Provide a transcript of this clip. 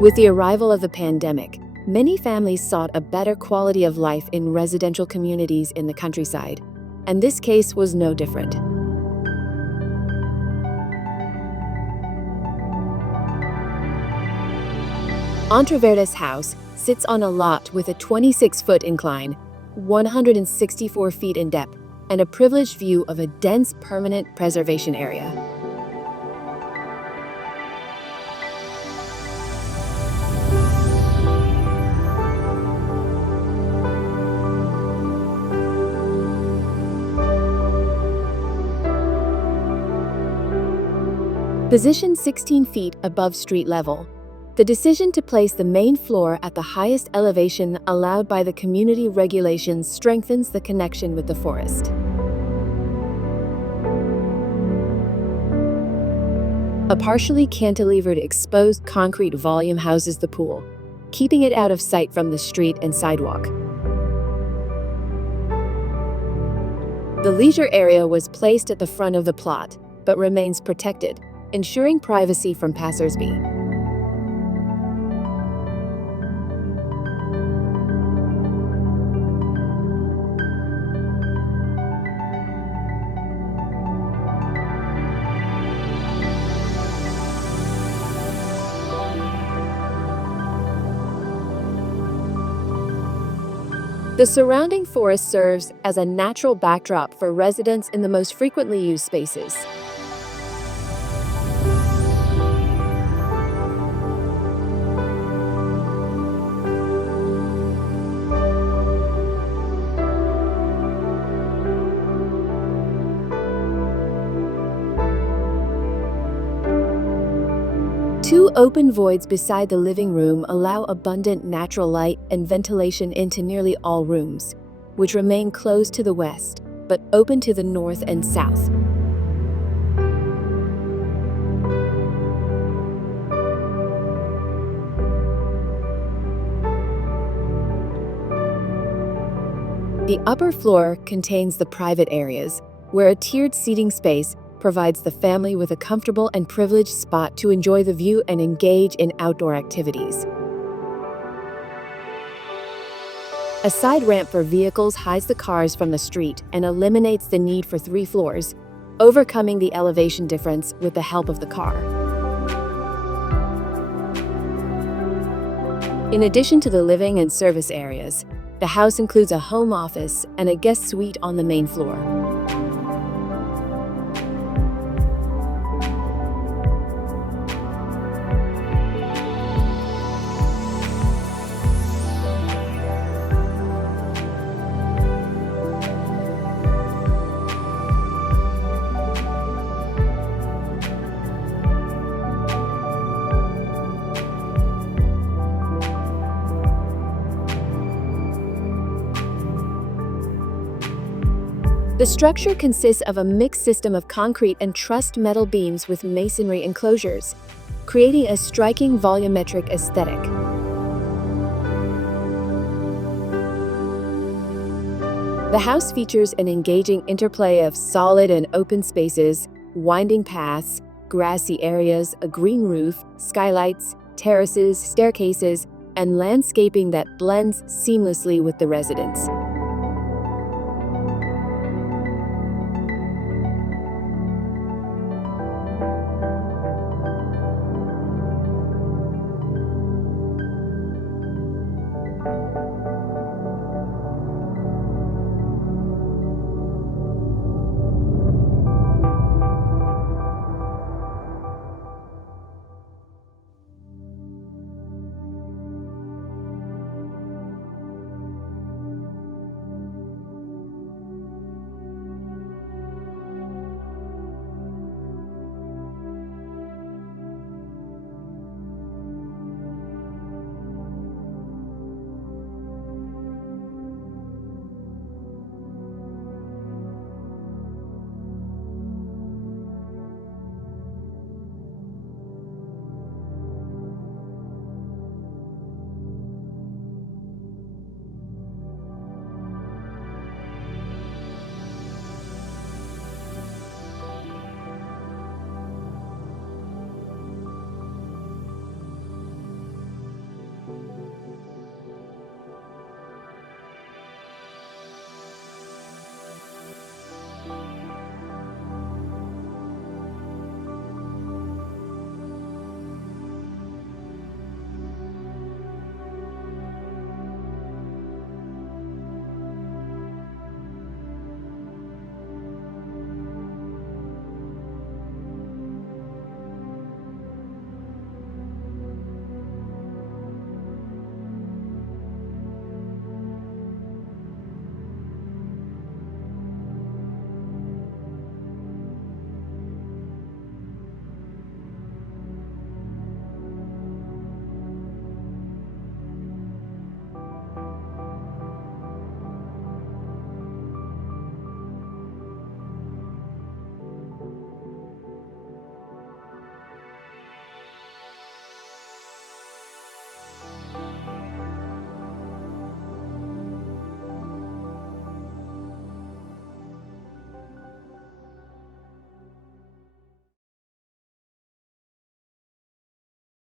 With the arrival of the pandemic, many families sought a better quality of life in residential communities in the countryside, and this case was no different. Entreverdes House sits on a lot with a 26-foot incline, 164 feet in depth, and a privileged view of a dense permanent preservation area. Positioned 16 feet above street level, the decision to place the main floor at the highest elevation allowed by the community regulations strengthens the connection with the forest. A partially cantilevered exposed concrete volume houses the pool, keeping it out of sight from the street and sidewalk. The leisure area was placed at the front of the plot, but remains protected, ensuring privacy from passers-by. The surrounding forest serves as a natural backdrop for residents in the most frequently used spaces. Two open voids beside the living room allow abundant natural light and ventilation into nearly all rooms, which remain closed to the west, but open to the north and south. The upper floor contains the private areas, where a tiered seating space provides the family with a comfortable and privileged spot to enjoy the view and engage in outdoor activities. A side ramp for vehicles hides the cars from the street and eliminates the need for 3 floors, overcoming the elevation difference with the help of the car. In addition to the living and service areas, the house includes a home office and a guest suite on the main floor. The structure consists of a mixed system of concrete and trussed metal beams with masonry enclosures, creating a striking volumetric aesthetic. The house features an engaging interplay of solid and open spaces, winding paths, grassy areas, a green roof, skylights, terraces, staircases, and landscaping that blends seamlessly with the residence.